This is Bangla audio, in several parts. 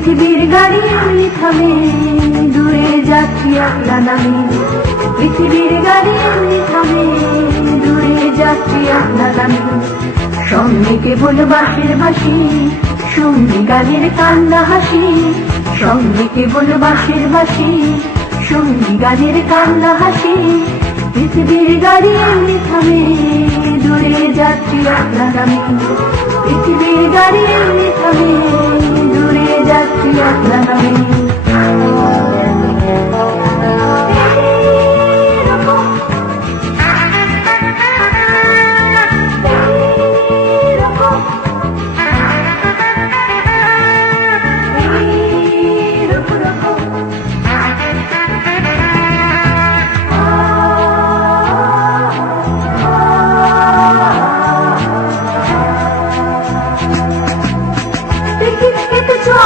পৃথিবীর গাড়ি এমনি থামে, দূরে যাচ্ছি একলা নামে। পৃথিবীর গাড়ি এমনি থামে, দূরে যাচ্ছি একলা নামে। সঙ্গে কেবল বাঁশের বাঁশি, সঙ্গী গানের কান্না হাসি। সঙ্গে কেবল বাঁশের বাঁশি, সঙ্গী গানের কান্না হাসি। পৃথিবীর গাড়ি এমনি থামে, দূরে যাচ্ছি একলা নামে। পৃথিবীর গাড়ি এমনি থামে, দূরে যাচ্ছি একলা নামে।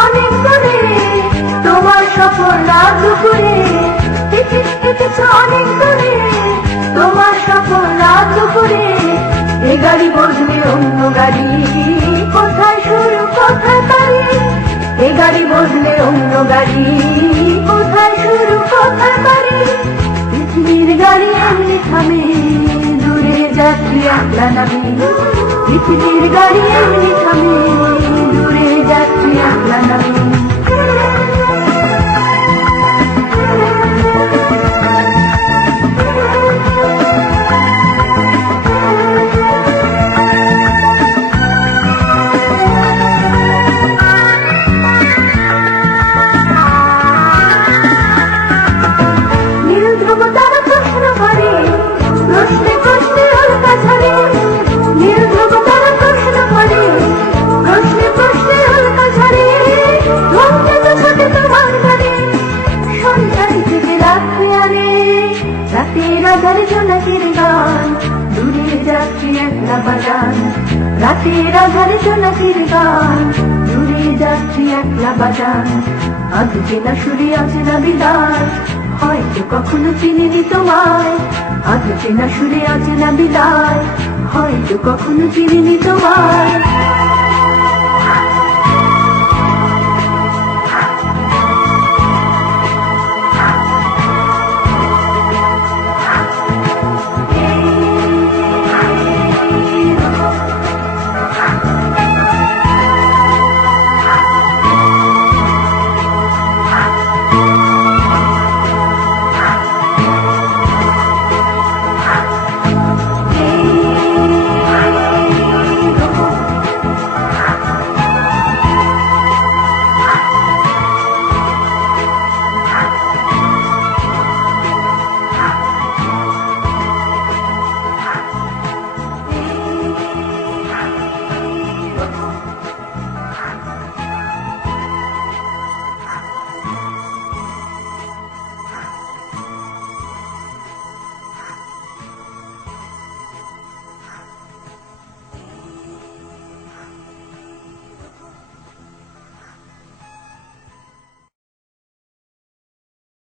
অনেক করে তোমার সফর রাত দুপুরে, অনেক করে তোমার সফর রাত দুপুরে। এ গাড়ি বদলে অন্য গাড়ি, কোথায় শুরু কোথায় পারি। এ গাড়ি বদলে অন্য গাড়ি, কোথায় শুরু কোথায় পারি। পৃথিবীর গাড়ি এমনি থামে, দূরে যাচ্ছি একলা নামে। পৃথিবীর গাড়ি এমনি থামে, দূরে যাচ্ছি একলা নামে। নীল ধ্রুব তারা প্রশ্ন করে, প্রশ্নে প্রশ্নে উল্কা ঝরে। নীল ধ্রুব তারা প্রশ্ন করে, প্রশ্নে প্রশ্নে উল্কা ঝরে। ধূমকেতু ছোটে তোমার ঘরে, সন্ধ্যায় থেকে রাত্রে আনে। রাতের আধারে জোনাকির গান, দূরে যাচ্ছি একলা বাজান। রাতের আধারে জোনাকির গান, দূরে যাচ্ছি একলা বাজান। আধ চেনা সুরে আছে না বিদায়, হয়তো কখনো চিনিনি তোমায়। আধ চেনা সুরে আছে না বিদায়, হয়তো কখনো চিনিনি তোমায়।